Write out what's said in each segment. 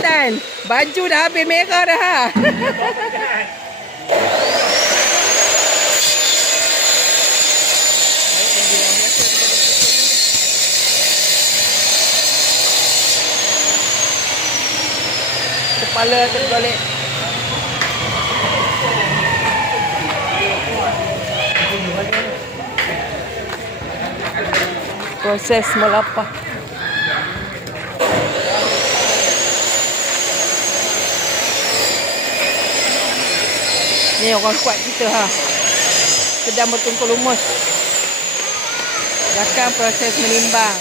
Tan. Baju dah habis merah dah ha. Kepala tergolek. Proses melapah. Ni orang kuat kita ha. Sedang bertungkul lumus. Belakang proses menimbang.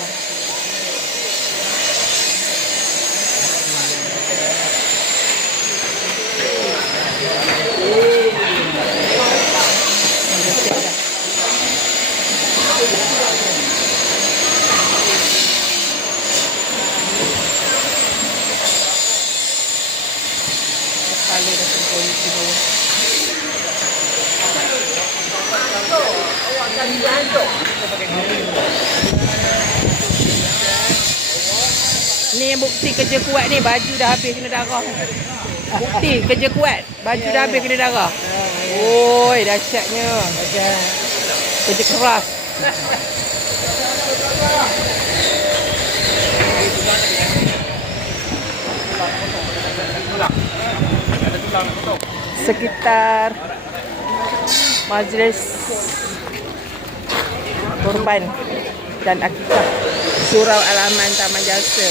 Kepala dah sempurna di bawah. Ni bukti kerja kuat ni. Baju dah habis kena darah. Bukti kerja kuat. Baju dah habis kena darah. Oi, dahsyatnya. Kerja keras. Sekitar majlis korban dan akikah Surau Al-Aman Taman Jasa.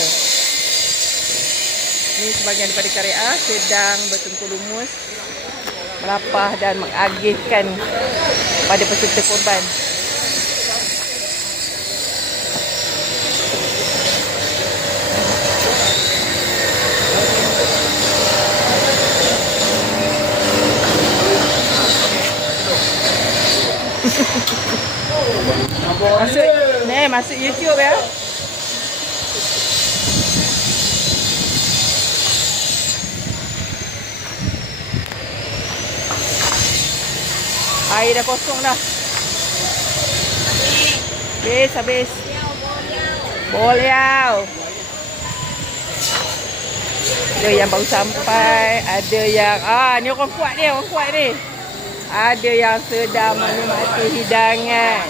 Ini sebahagian daripada karya sedang bertungkul lumus, melapah dan mengagihkan pada peserta korban. Masuk YouTube ya. Air dah kosong dah. Habis. Boliau. Ada yang baru sampai, ada yang ni orang kuat ni. Ada yang sedang menikmati hidangan.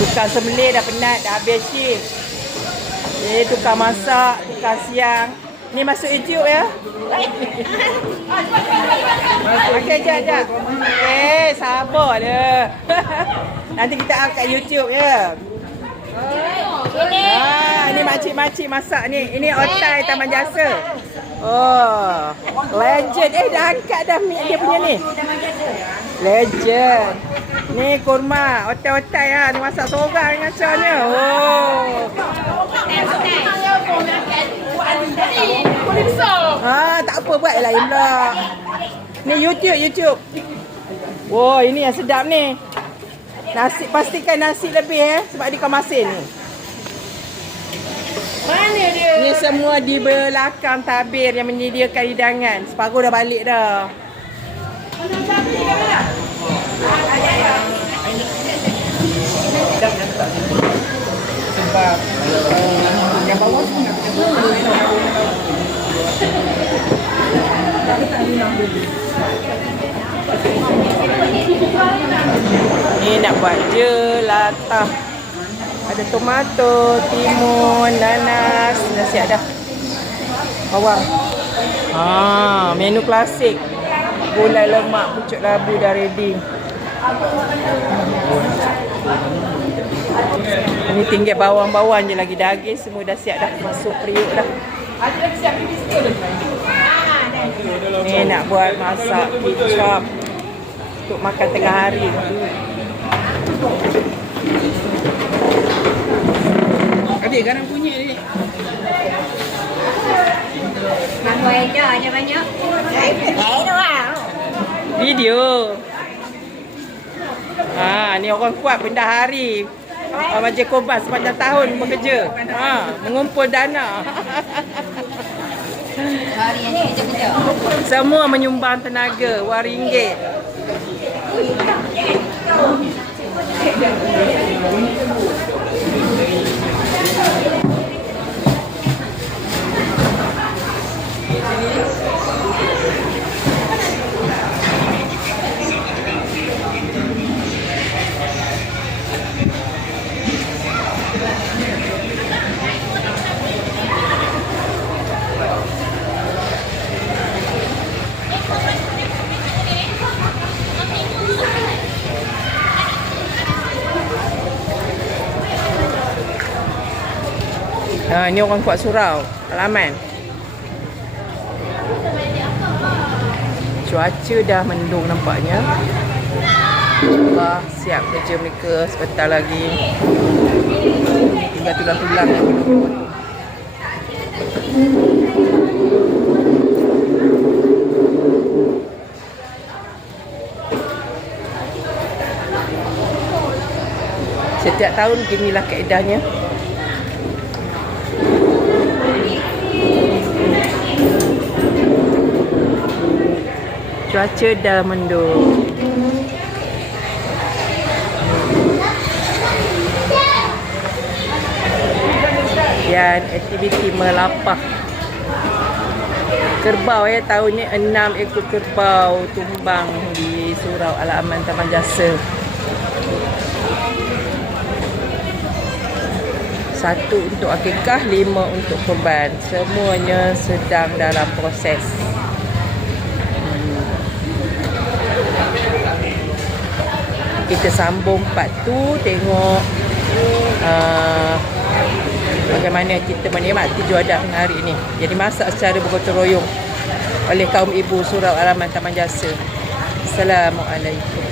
Tukang sembelih dah penat, dah habis shift. Tukang masak, tukang siang. Ni masuk YouTube ya. Okey, jap. Sabar dia. Nanti kita up kat YouTube ya. Ni makcik-makcik masak ni. Ini otai Taman Jasa. Oh, legend. Dah angkat dah mic dia punya ni. Legend. Ni kurma, otai-otai lah. Ni masak seorang ngacaunya. Oh. Tak apa, buat lain pula. Ni YouTube. Wow, ini yang sedap ni. Nasi, pastikan nasi lebih sebab dia kemasin ni. Mana dia? Ni semua di belakang tabir yang menyediakan hidangan. Separuh dah balik dah. Mana tabir kat mana? Sebab yang bawah tu nak ni nak buat jelatah. Ada tomato, timun, nanas, dah siap dah. Bawang. Menu klasik. Gulai lemak, pucuk labu dah ready. Ini tinggal bawang-bawang je lagi. Daging semua dah siap dah. Masuk periuk dah. Ada lagi siap pergi sikit. Ni nak buat masak kicap untuk makan tengah hari. Adik garam kunyit ni. Nak buat aja banyak. Video. Ni orang kuat benda hari. Majlis korban sepanjang tahun bekerja. Mengumpul dana. Hari ni kerja-kerja. Semua menyumbang tenaga RM1. Ni orang kuat surau halaman. Cuaca dah mendung nampaknya. InsyaAllah siap kerja mereka sebentar lagi. Tinggal tulang-tulang yang belum dipotong. Setiap tahun beginilah kaedahnya. Cuaca dah mendung. Dan aktiviti melapah kerbau tahun ni 6 ekor kerbau tumbang di Surau Al-Aman Taman Jasa. 1 untuk akikah, 5 untuk korban. Semuanya sedang dalam proses. Kita sambung part tu, tengok bagaimana kita menikmati juadah hari ini. Jadi masak secara bergotong royong oleh kaum ibu Surau Al-Aman Taman Jasa. Assalamualaikum.